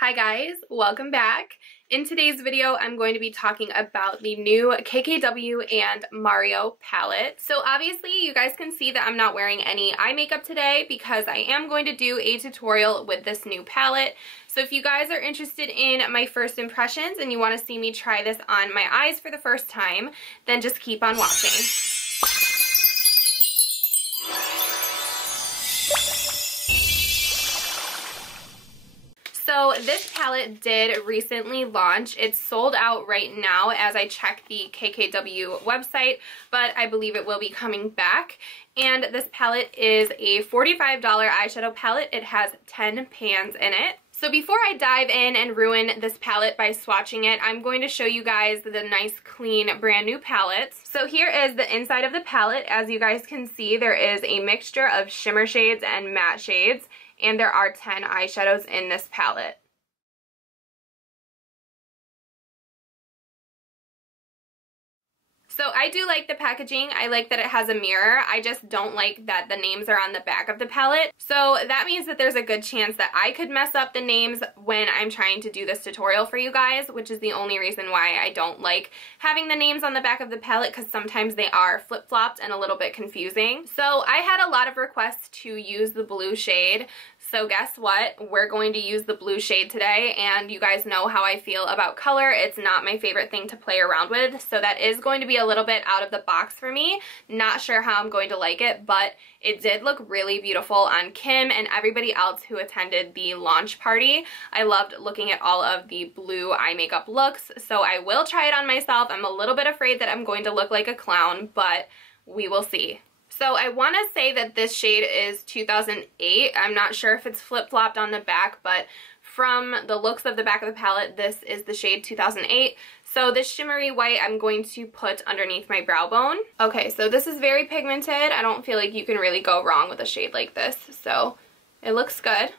Hi guys, welcome back. In today's video, I'm going to be talking about the new KKW and Mario palette. So obviously you guys can see that I'm not wearing any eye makeup today because I am going to do a tutorial with this new palette. So if you guys are interested in my first impressions and you want to see me try this on my eyes for the first time, then just keep on watching. So this palette did recently launch. It's sold out right now as I check the KKW website, but I believe it will be coming back. And this palette is a $45 eyeshadow palette. It has 10 pans in it. So before I dive in and ruin this palette by swatching it, I'm going to show you guys the nice, clean, brand new palette. So here is the inside of the palette. As you guys can see, there is a mixture of shimmer shades and matte shades, and there are 10 eyeshadows in this palette. So I do like the packaging. I like that it has a mirror. I just don't like that the names are on the back of the palette. So that means that there's a good chance that I could mess up the names when I'm trying to do this tutorial for you guys, which is the only reason why I don't like having the names on the back of the palette, because sometimes they are flip-flopped and a little bit confusing. So I had a lot of requests to use the blue shade. So guess what? We're going to use the blue shade today, and you guys know how I feel about color. It's not my favorite thing to play around with, so that is going to be a little bit out of the box for me. Not sure how I'm going to like it, but it did look really beautiful on Kim and everybody else who attended the launch party. I loved looking at all of the blue eye makeup looks, so I will try it on myself. I'm a little bit afraid that I'm going to look like a clown, but we will see. So I want to say that this shade is 2008. I'm not sure if it's flip-flopped on the back, but from the looks of the back of the palette, this is the shade 2008. So this shimmery white I'm going to put underneath my brow bone. Okay, so this is very pigmented. I don't feel like you can really go wrong with a shade like this, so it looks good.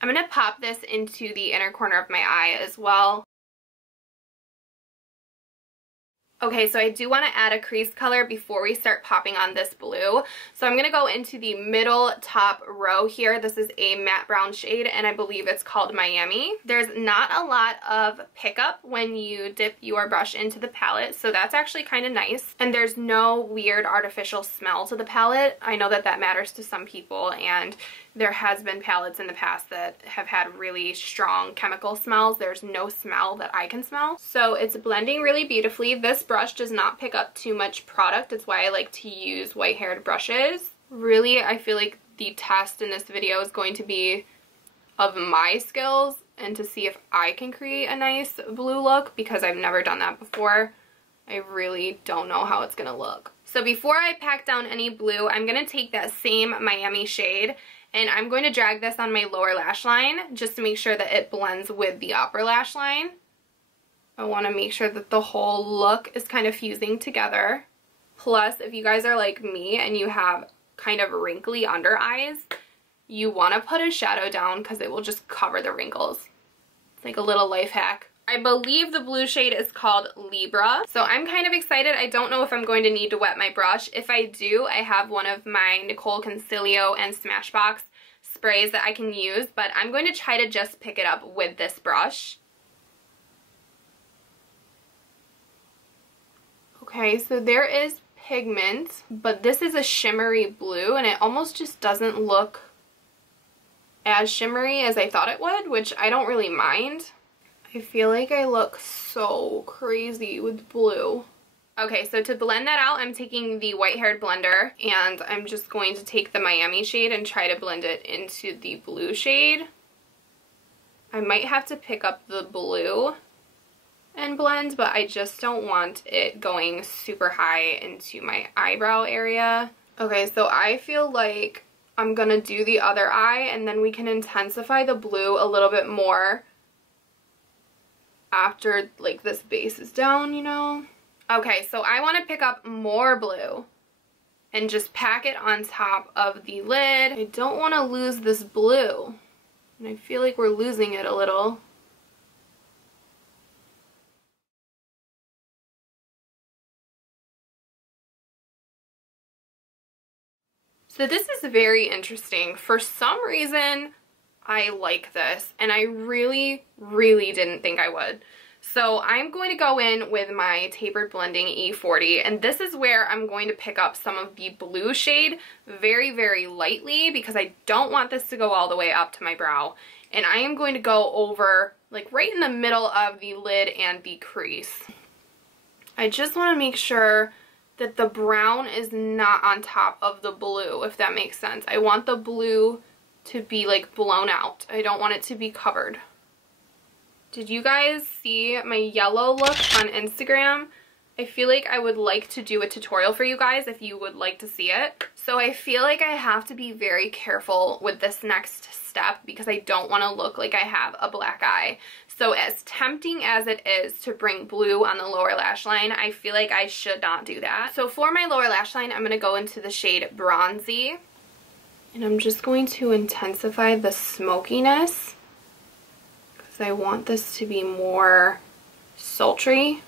I'm going to pop this into the inner corner of my eye as well. Okay, so I do want to add a crease color before we start popping on this blue. So I'm going to go into the middle top row here. This is a matte brown shade, and I believe it's called Miami. There's not a lot of pickup when you dip your brush into the palette, so that's actually kind of nice. And there's no weird artificial smell to the palette. I know that that matters to some people, and there has been palettes in the past that have had really strong chemical smells. There's no smell that I can smell. So it's blending really beautifully. This brush does not pick up too much product. It's why I like to use white-haired brushes. Really, I feel like the test in this video is going to be of my skills and to see if I can create a nice blue look, because I've never done that before. I really don't know how it's gonna look. So before I pack down any blue, I'm gonna take that same Miami shade and I'm going to drag this on my lower lash line just to make sure that it blends with the upper lash line. I want to make sure that the whole look is kind of fusing together. Plus, if you guys are like me and you have kind of wrinkly under eyes, you want to put a shadow down because it will just cover the wrinkles. It's like a little life hack. I believe the blue shade is called Libra, so I'm kind of excited. I don't know if I'm going to need to wet my brush. If I do, I have one of my Nicole Concilio and Smashbox sprays that I can use, but I'm going to try to just pick it up with this brush. Okay, so there is pigment, but this is a shimmery blue, and it almost just doesn't look as shimmery as I thought it would, which I don't really mind. I feel like I look so crazy with blue. Okay, so to blend that out, I'm taking the white-haired blender, and I'm just going to take the Miami shade and try to blend it into the blue shade. I might have to pick up the blue and blend, but I just don't want it going super high into my eyebrow area. Okay, so I feel like I'm gonna do the other eye, and then we can intensify the blue a little bit more after like this base is down, you know? Okay, so I want to pick up more blue and just pack it on top of the lid. I don't want to lose this blue, and I feel like we're losing it a little. So this is very interesting. For some reason, I like this, and I really, really didn't think I would. So I'm going to go in with my Tapered Blending E40, and this is where I'm going to pick up some of the blue shade very, very lightly because I don't want this to go all the way up to my brow. And I am going to go over like right in the middle of the lid and the crease. I just want to make sure that the brown is not on top of the blue, if that makes sense. I want the blue to be like blown out. I don't want it to be covered. Did you guys see my yellow look on Instagram? I feel like I would like to do a tutorial for you guys if you would like to see it. So I feel like I have to be very careful with this next step because I don't want to look like I have a black eye. So as tempting as it is to bring blue on the lower lash line, I feel like I should not do that. So for my lower lash line, I'm going to go into the shade Bronzy. And I'm just going to intensify the smokiness because I want this to be more sultry.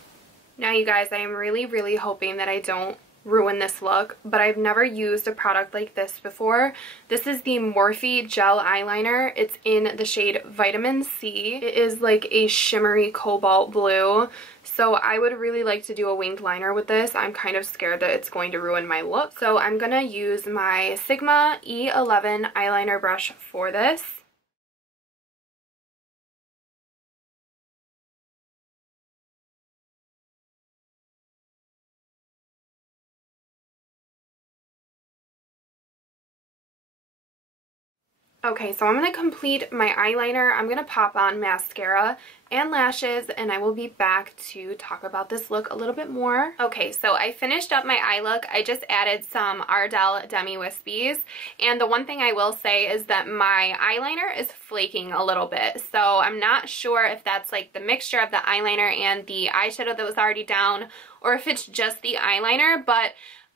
Now you guys, I am really, really hoping that I don't ruin this look, but I've never used a product like this before. This is the Morphe Gel Eyeliner. It's in the shade Vitamin C. It is like a shimmery cobalt blue, so I would really like to do a winged liner with this. I'm kind of scared that it's going to ruin my look, so I'm gonna use my Sigma E11 eyeliner brush for this. Okay, so I'm going to complete my eyeliner. I'm going to pop on mascara and lashes, and I will be back to talk about this look a little bit more. Okay, so I finished up my eye look. I just added some Ardell Demi Wispies, and the one thing I will say is that my eyeliner is flaking a little bit, so I'm not sure if that's like the mixture of the eyeliner and the eyeshadow that was already down, or if it's just the eyeliner, but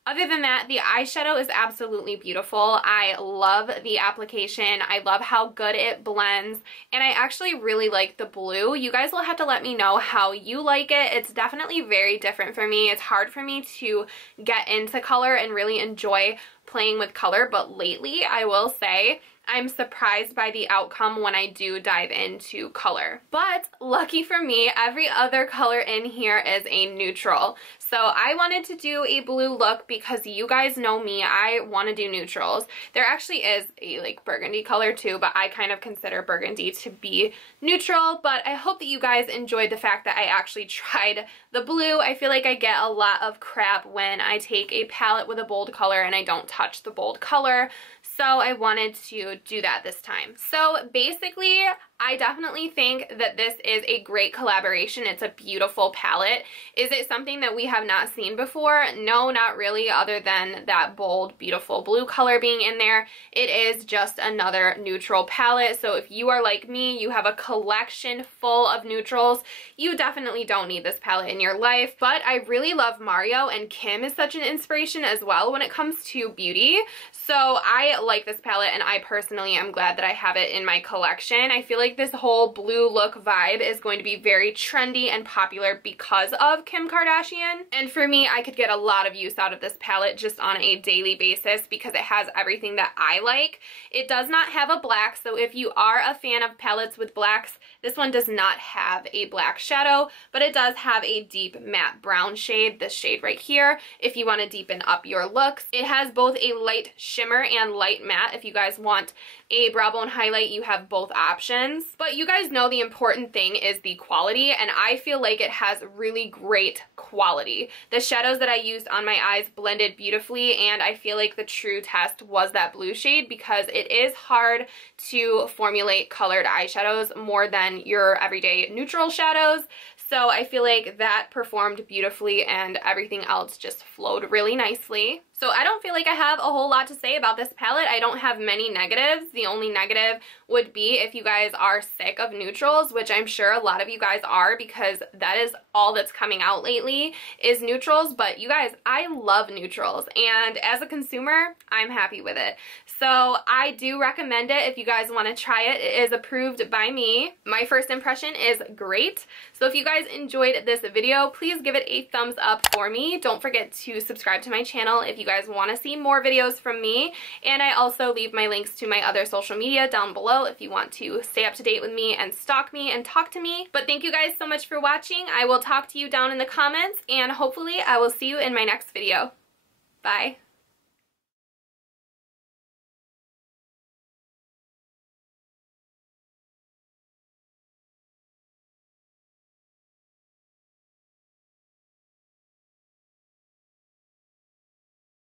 other than that, the eyeshadow is absolutely beautiful. I love the application. I love how good it blends, and I actually really like the blue. You guys will have to let me know how you like it. It's definitely very different for me. It's hard for me to get into color and really enjoy playing with color, but lately, I will say, I'm surprised by the outcome when I do dive into color. But lucky for me, every other color in here is a neutral. So I wanted to do a blue look because you guys know me, I want to do neutrals. There actually is a like burgundy color too, but I kind of consider burgundy to be neutral. But I hope that you guys enjoyed the fact that I actually tried the blue. I feel like I get a lot of crap when I take a palette with a bold color and I don't touch the bold color. So I wanted to do that this time. So basically, I definitely think that this is a great collaboration. It's a beautiful palette. Is it something that we have not seen before? No, not really, other than that bold, beautiful blue color being in there. It is just another neutral palette. So if you are like me, you have a collection full of neutrals, you definitely don't need this palette in your life. But I really love Mario, and Kim is such an inspiration as well when it comes to beauty. So I like this palette, and I personally am glad that I have it in my collection. I feel like this whole blue look vibe is going to be very trendy and popular because of Kim Kardashian. And for me, I could get a lot of use out of this palette just on a daily basis because it has everything that I like. It does not have a black, so if you are a fan of palettes with blacks, this one does not have a black shadow, but it does have a deep matte brown shade, this shade right here, if you want to deepen up your looks. It has both a light shimmer and light matte. If you guys want a brow bone highlight, you have both options. But you guys know the important thing is the quality, and I feel like it has really great quality. The shadows that I used on my eyes blended beautifully, and I feel like the true test was that blue shade because it is hard to formulate colored eyeshadows more than your everyday neutral shadows. So I feel like that performed beautifully and everything else just flowed really nicely. So I don't feel like I have a whole lot to say about this palette. I don't have many negatives. The only negative would be if you guys are sick of neutrals, which I'm sure a lot of you guys are because that is all that's coming out lately is neutrals. But you guys, I love neutrals, and as a consumer, I'm happy with it. So I do recommend it if you guys want to try it. It is approved by me. My first impression is great. So if you guys enjoyed this video, please give it a thumbs up for me. Don't forget to subscribe to my channel if you guys want to see more videos from me. And I also leave my links to my other social media down below if you want to stay up to date with me and stalk me and talk to me. But thank you guys so much for watching. I will talk to you down in the comments, and hopefully I will see you in my next video. Bye.